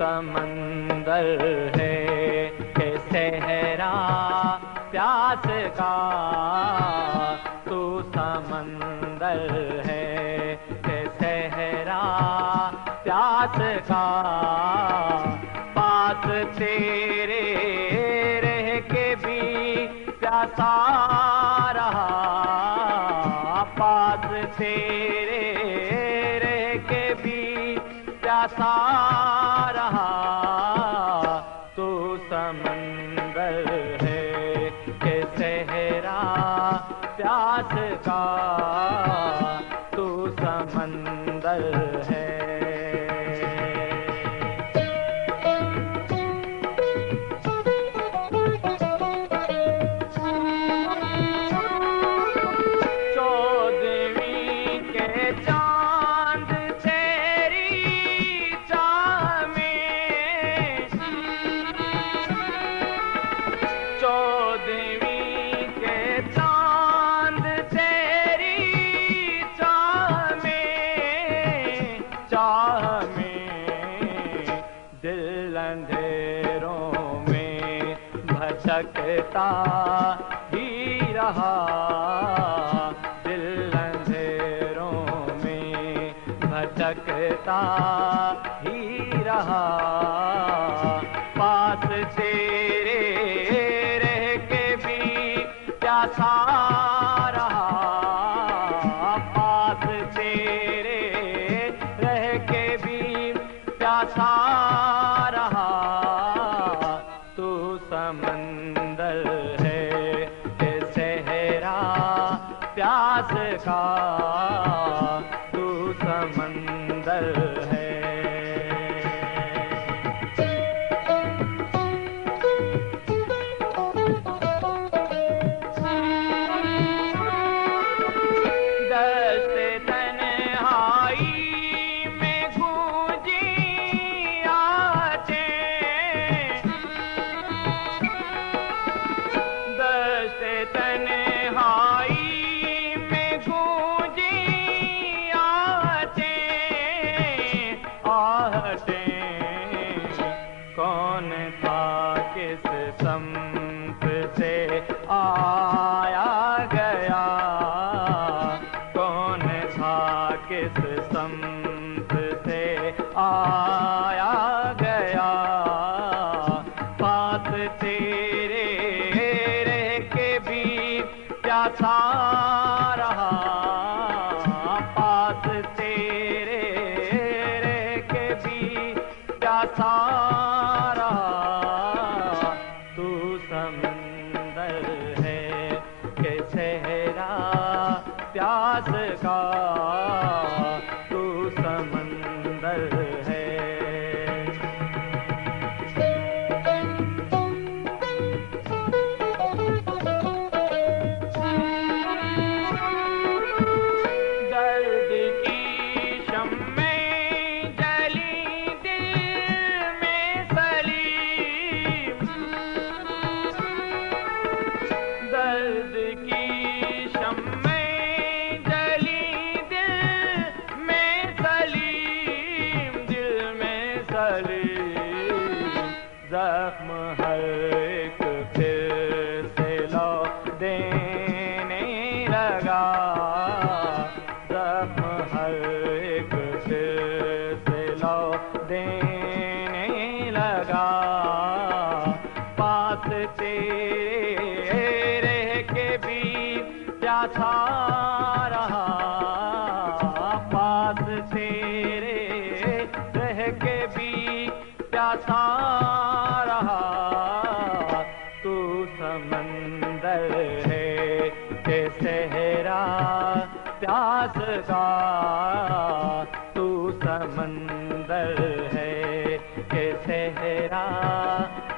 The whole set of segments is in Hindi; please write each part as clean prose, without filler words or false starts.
समंदर है कि सहरा प्यास का, तू समंदर है कि सहरा प्यास का। पास तेरे रह के भी प्यासा रहा, पास तेरे रह के भी प्यासा रहा। तू समंदर है कि सहरा प्यास का, तू समंदर है। अंधेरों में भटकता ही रहा, दिल अंधेरों में भटकता ही रहा। पास तेरे रह के भी प्यासा रहा, पास तेरे रह के भी प्यासा रहा। तू समंदर है कि सहरा प्यास का, तू समंदर है। कौन था किस संप से आया गया, कौन था किस संप से आया गया। पास तेरे रह के भी प्यासा रहा, पास तेरे रह के भी प्यासा रहा। तू समंदर है कि सहरा प्यास का, तू समंदर है। दर्द की शम्में जली दिल में सलीम, दर्द की शम्में जली दिल में सलीम, दिल में सलीम। जख्म हर एक फिर से लौ देने लगा, जख्म हर एक फिर से लौ देने लगा। पास तेरे रह के भी प्यासा रहा, पास तेरे रह के भी प्यासा रहा। तू समंदर है कि सहरा प्यास का, तू समंदर है कि सहरा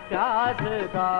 प्यास का।